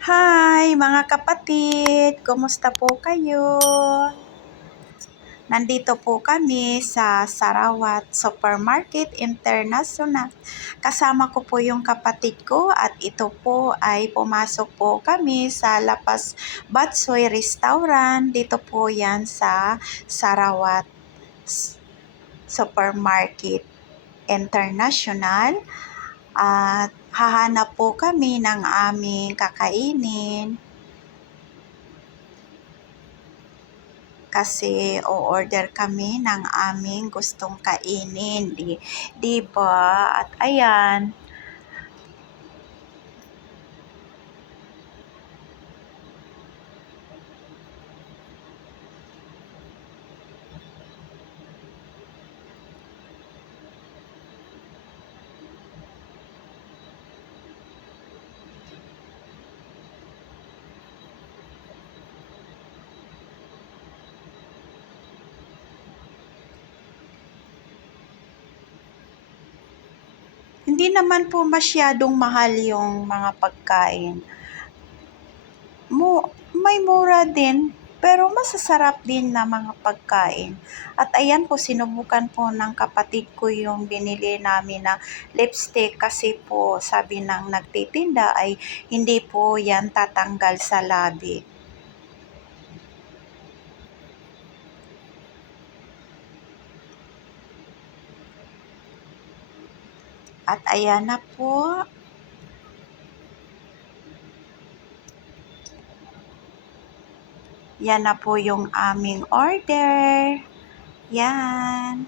Hi mga kapatid! Kumusta po kayo? Nandito po kami sa Sarawat Supermarket International. Kasama ko po yung kapatid ko at ito po ay pumasok po kami sa Lapas Batsoy Restaurant. Dito po yan sa Sarawat Supermarket International. At hahanap po kami ng aming kakainin kasi o-order kami ng aming gustong kainin, di ba? At ayan, hindi naman po masyadong mahal yung mga pagkain. May mura din, pero masasarap din na mga pagkain. At ayan po, sinubukan po ng kapatid ko yung binili namin na lipstick kasi po sabi ng nagtitinda ay hindi po yan tatanggal sa labi. At ayan na po. Yan na po yung aming order. Yan.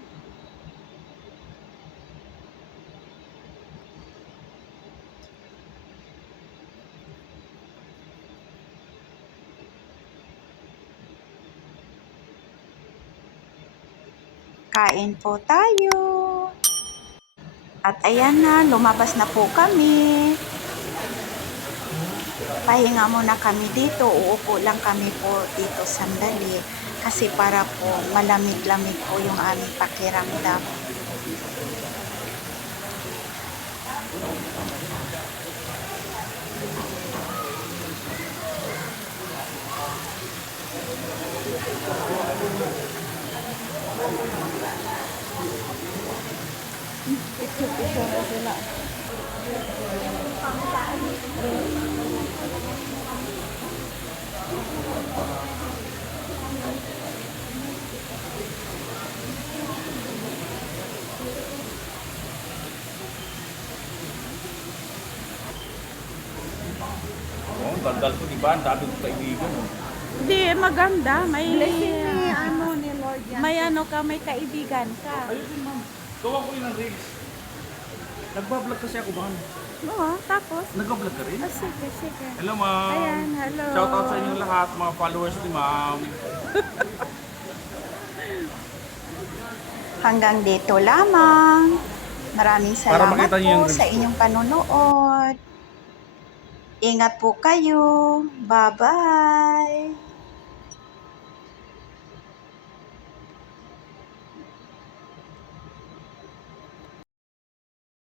Kain po tayo. At ayan na, lumabas na po kami. Pahinga muna kami dito. Uupo lang kami po dito sandali. Kasi para po malamig-lamig po yung aming pakiramdam. Oh, ganda ko, di ba? Ang dami kong kaibigan. Oh. Hindi, maganda. May, Ni Lord yan. may ano ka, may kaibigan ka. Ayun din, ma'am. Gawa ko yun ng reels. Nagbablog kasi ako, ma'am. Oo, tapos? Nagbablog ka rin? Sige, sige. Hello, ma'am. Ayan, hello. Shoutout sa inyong lahat, mga followers ni ma'am. Hanggang dito lamang. Maraming Para salamat makita niyo yung po sa reels ko. inyong panonood. Ingat po kayo. Bye-bye.